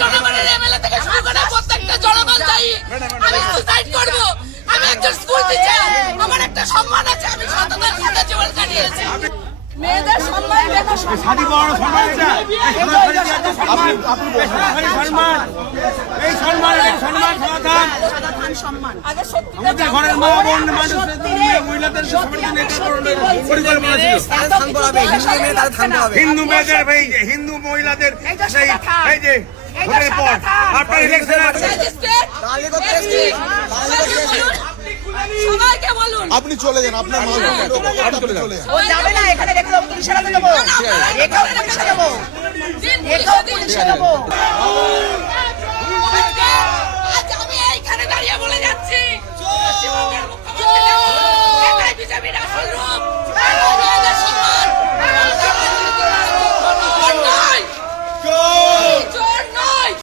জনগণের এমএলএ থেকে শুরু করে প্রত্যেকটা জনগণ দায়ী। আমি সুসাইড করব, আমি একজন স্কুল টিচার, আমার একটা সম্মান আছে, আমি সততার সাথে জীবন কাটিয়েছি। মেয়েদের সম্মান দেবো, সাদি বড় সম্মান, এটা এই সম্মান সমাধান আগে সত্যি আমাদের ঘরের মা বোন মহিলাদের পরিকল্পনা ছিল। হিন্দু মেয়েদের হিন্দু মহিলাদের এই যে ভোটের পর আপনার ইলেকশন সবাইকে বলুন আপনি চলে যান, আপনার মা চলে যান। ও যাবে না, এখানে রেখে পুলিশে রাখতে দেবো, এটাও পুলিশে দেবো, এটাও পুলিশে দেবো। আজ আমি এইখানে দাঁড়িয়ে বলে যাচ্ছি, বিজেপির আসল রূপ